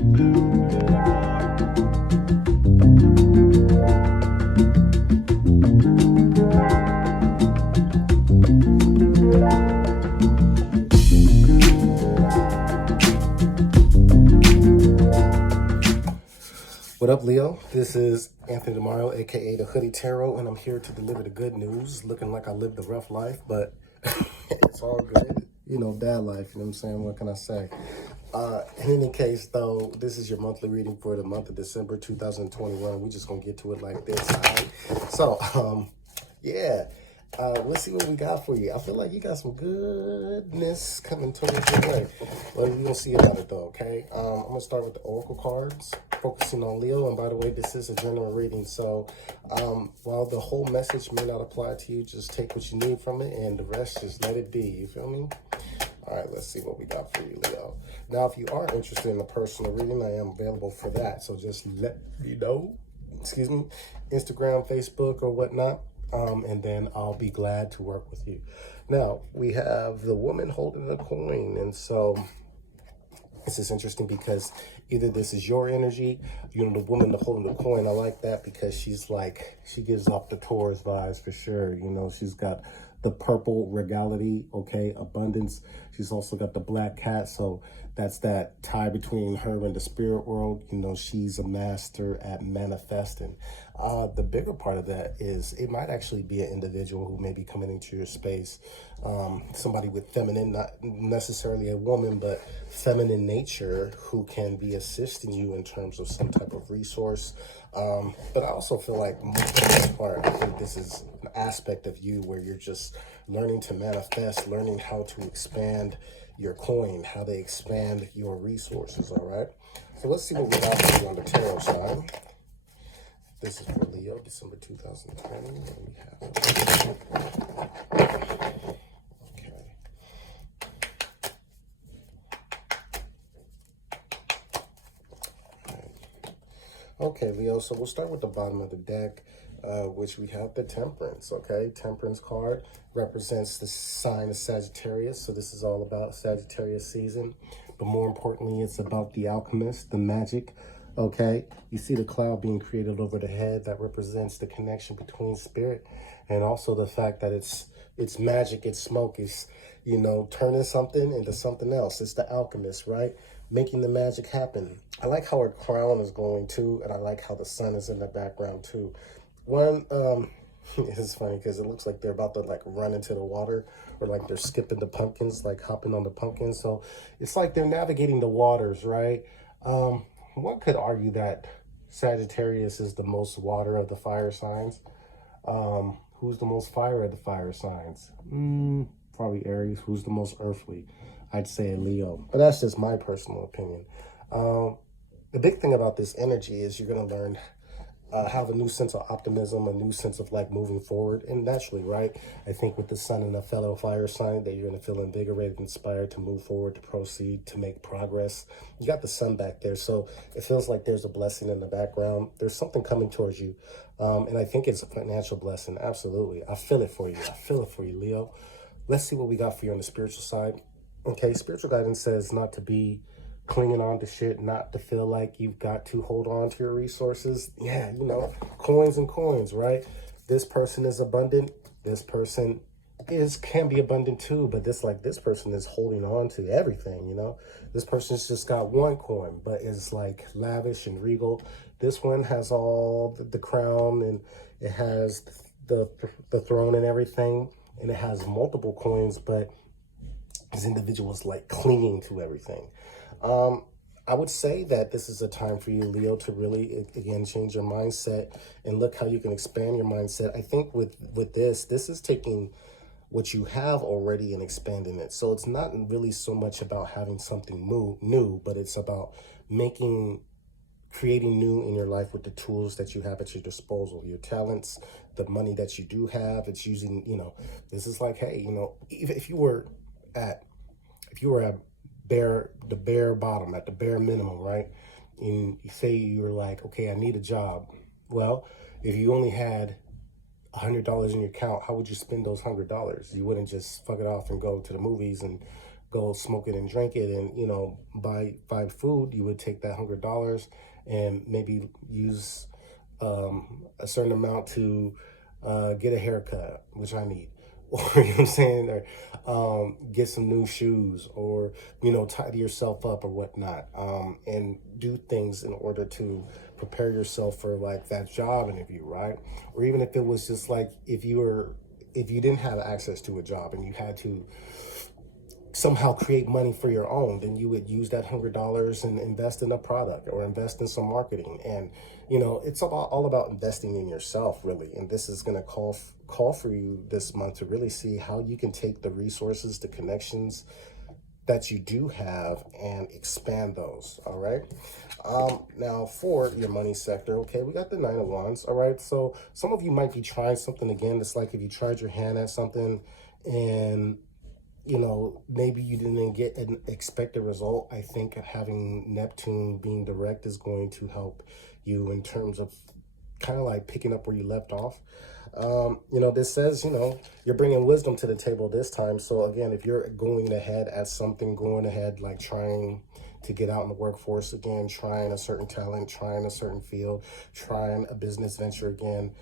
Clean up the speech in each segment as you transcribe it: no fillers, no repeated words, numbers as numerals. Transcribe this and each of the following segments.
What up, Leo? This is Anthony Tomorrow, aka the Hoodie Tarot, and I'm here to deliver the good news. Looking like I lived a rough life, but it's all good. You know, dad life, you know what I'm saying? What can I say? In any case, though, this is your monthly reading for the month of December 2021. We're just going to get to it like this, all right? So, yeah. Let's see what we got for you. I feel like you got some goodness coming towards your way. Well, you're going to see about it, though, okay? I'm going to start with the Oracle cards, focusing on Leo. And by the way, this is a general reading. So while the whole message may not apply to you, just take what you need from it, and the rest, just let it be. You feel me? All right, let's see what we got for you, Leo. Now, if you are interested in a personal reading, I am available for that. So just let me know, Instagram, Facebook, or whatnot. And then I'll be glad to work with you. Now, we have the woman holding a coin. And so this is interesting because either this is your energy, you know, the woman holding the coin. I like that because she's like, she gives off the Taurus vibes for sure. You know, she's got the purple regality, okay, abundance. She's also got the black cat. So that's that tie between her and the spirit world. You know, she's a master at manifesting. The bigger part of that is it might actually be an individual who may be coming into your space. Somebody with feminine, not necessarily a woman, but feminine nature who can be assisting you in terms of some type of resource. But I also feel like for the most part, I think this is an aspect of you where you're just learning to manifest, learning how to expand your coin, how to expand your resources, all right? So let's see what we got for you on the tarot side. This is for Leo, December 2020. And we have Okay, Leo, so we'll start with the bottom of the deck, which we have the Temperance, okay? Temperance card represents the sign of Sagittarius, so this is all about Sagittarius season. But more importantly, it's about the alchemist, the magic, okay? You see the cloud being created over the head. That represents the connection between spirit and also the fact that it's magic, it's smoke, it's, you know, turning something into something else. It's the alchemist, right? Making the magic happen. I like how her crown is glowing too, and I like how the sun is in the background too. One, it's funny because it looks like they're about to like run into the water, or like they're skipping the pumpkins, like hopping on the pumpkins. So it's like they're navigating the waters, right? One could argue that Sagittarius is the most water of the fire signs. Who's the most fire of the fire signs? Probably Aries. Who's the most earthly? I'd say Leo, but that's just my personal opinion. The big thing about this energy is you're going to learn have a new sense of optimism, a new sense of like moving forward, and naturally, right? I think with the sun and a fellow fire sign that you're going to feel invigorated, inspired to move forward, to proceed, to make progress. You got the sun back there, so it feels like there's a blessing in the background. There's something coming towards you, and I think it's a financial blessing. Absolutely. I feel it for you. I feel it for you, Leo. Let's see what we got for you on the spiritual side. Okay, spiritual guidance says not to be clinging on to shit, not to feel like you've got to hold on to your resources. Yeah, you know, coins and coins, right? This person is abundant. This person can be abundant too, but this person is holding on to everything, you know? This person's just got one coin, but is like lavish and regal. This one has all the crown, and it has the throne and everything, and it has multiple coins, but this individual is like clinging to everything. I would say that this is a time for you, Leo, to really, again, change your mindset and look how you can expand your mindset. I think with this is taking what you have already and expanding it. So it's not really so much about having something new, but it's about creating new in your life with the tools that you have at your disposal, your talents, the money that you do have. It's using, you know, this is like, hey, you know, if you were at the bare bottom, at the bare minimum, right? And you say you're like, okay, I need a job. Well, if you only had $100 in your account, how would you spend those $100? You wouldn't just fuck it off and go to the movies and go smoke it and drink it and, you know, buy food, you would take that $100 and maybe use a certain amount to get a haircut, which I need, or you know what I'm saying, or get some new shoes, or you know, tidy yourself up or whatnot, and do things in order to prepare yourself for like that job interview, right? Or even if it was just like if you didn't have access to a job and you had to somehow create money for your own, then you would use that $100 and invest in a product or invest in some marketing. And you know, it's all about investing in yourself, really. And this is going to call for you this month to really see how you can take the resources, the connections that you do have, and expand those. All right. Now for your money sector, okay, we got the Nine of Wands. All right, so some of you might be trying something again. It's like if you tried your hand at something and you know, maybe you didn't get an expected result. I think having Neptune being direct is going to help you in terms of kind of like picking up where you left off. You know, this says, you know, you're bringing wisdom to the table this time. So again, if you're going ahead at something, going ahead, like trying to get out in the workforce again, trying a certain talent, trying a certain field, trying a business venture again,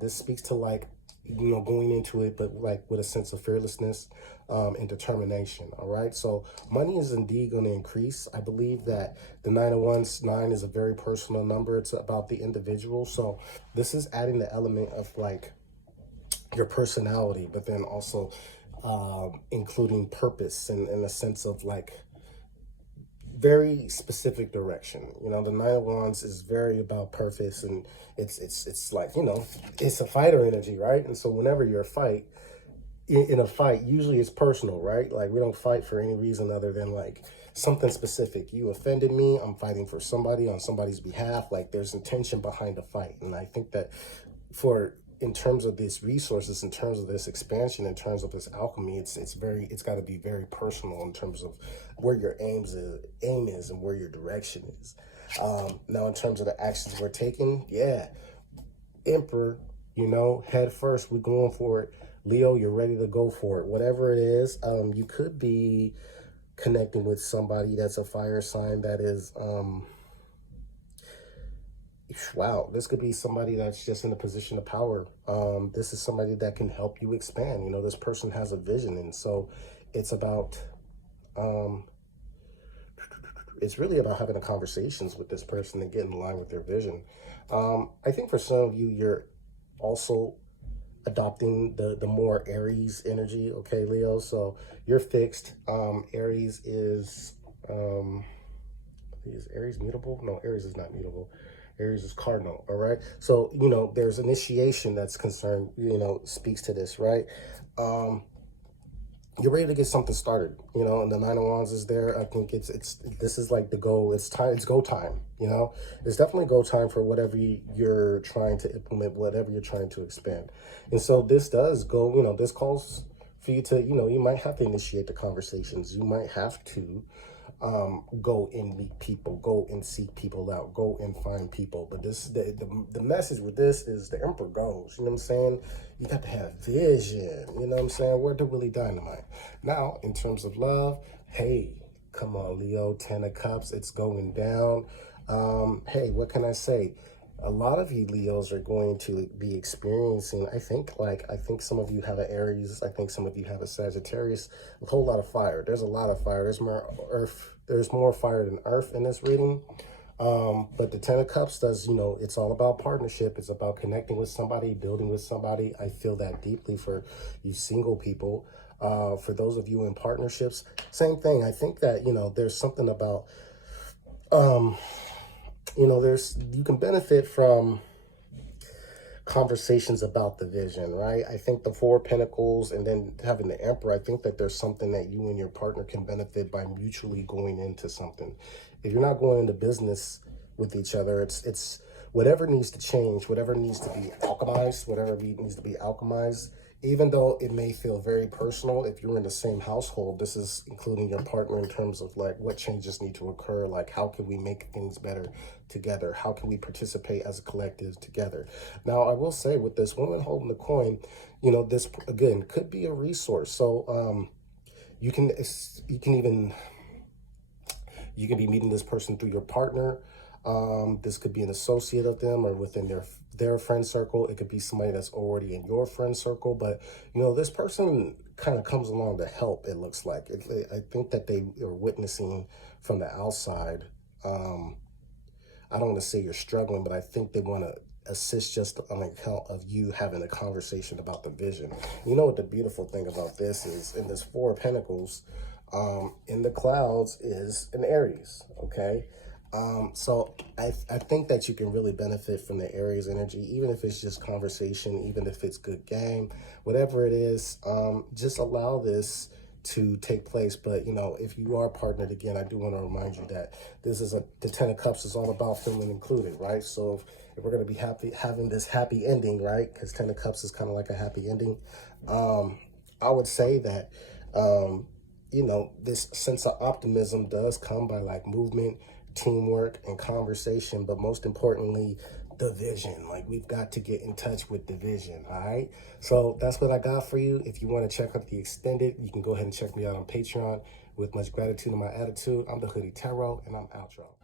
this speaks to like, you know, going into it, but like with a sense of fearlessness and determination. All right, so money is indeed going to increase. I believe that the 9 of Wands, 9 is a very personal number. It's about the individual, so this is adding the element of like your personality, but then also including purpose and in a sense of like very specific direction. You know, the Nine of Wands is very about purpose, and it's like, you know, it's a fighter energy, right? And so whenever you're in a fight, usually it's personal, right? Like we don't fight for any reason other than like something specific. You offended me, I'm fighting for somebody on somebody's behalf. Like there's intention behind the fight. And I think that for in terms of these resources, in terms of this expansion, in terms of this alchemy, it's got to be very personal in terms of where your aim is and where your direction is. Now in terms of the actions we're taking, yeah, Emperor, you know, head first, we're going for it. Leo, you're ready to go for it. Whatever it is, you could be connecting with somebody that's a fire sign that is wow, this could be somebody that's just in a position of power. This is somebody that can help you expand. You know, this person has a vision, and so it's about it's really about having the conversations with this person and getting in line with their vision. I think for some of you, you're also adopting the more Aries energy, okay, Leo? So you're fixed. Aries is Aries mutable? No, Aries is not mutable. Aries is cardinal, all right? So, you know, there's initiation that's concerned, you know, speaks to this, right? You're ready to get something started, you know, and the Nine of Wands is there. I think this is like the go. It's go time, you know. It's definitely go time for whatever you're trying to implement, whatever you're trying to expand. And so this does go, you know, this calls for you to, you know, you might have to initiate the conversations. You might have to go and meet people, go and seek people out, go and find people. But this the message with this is the Emperor goes, you know what I'm saying? You got to have vision, you know what I'm saying? We're the really dynamite. Now, in terms of love, hey, come on, Leo, 10 of Cups, it's going down. Hey, what can I say? A lot of you Leos are going to be experiencing, I think some of you have an Aries, I think some of you have a Sagittarius, a whole lot of fire. There's a lot of fire. There's more earth. There's more fire than earth in this reading. But the 10 of Cups does, you know, it's all about partnership. It's about connecting with somebody, building with somebody. I feel that deeply for you single people. For those of you in partnerships, same thing. I think that, you know, there's something about, you know, you can benefit from conversations about the vision, right? I think the Four of Pentacles and then having the Emperor, I think that there's something that you and your partner can benefit by mutually going into something. If you're not going into business with each other, it's whatever needs to change, whatever needs to be alchemized, even though it may feel very personal. If you're in the same household, this is including your partner in terms of like what changes need to occur, like how can we make things better together, how can we participate as a collective together. Now I will say with this woman holding the coin, you know, this again could be a resource. So you can even, you can be meeting this person through your partner. This could be an associate of them or within their friend circle. It could be somebody that's already in your friend circle, but you know, this person kind of comes along to help. It looks like I think that they are witnessing from the outside. I don't want to say you're struggling, but I think they want to assist just on account of you having a conversation about the vision. You know what the beautiful thing about this is, in this Four of Pentacles, in the clouds is an Aries, okay? So I think that you can really benefit from the Aries energy, even if it's just conversation, even if it's good game, whatever it is, just allow this to take place. But you know, if you are partnered, again, I do want to remind you that this is the 10 of Cups is all about feeling included, right? So if we're going to be having this happy ending, right, because 10 of Cups is kind of like a happy ending, I would say that you know, this sense of optimism does come by like movement, teamwork, and conversation, but most importantly, the vision. Like, we've got to get in touch with the vision. All right, so that's what I got for you. If you want to check out the extended, you can go ahead and check me out on Patreon. With much gratitude in my attitude, I'm the Hoodie Tarot, and I'm out, y'all.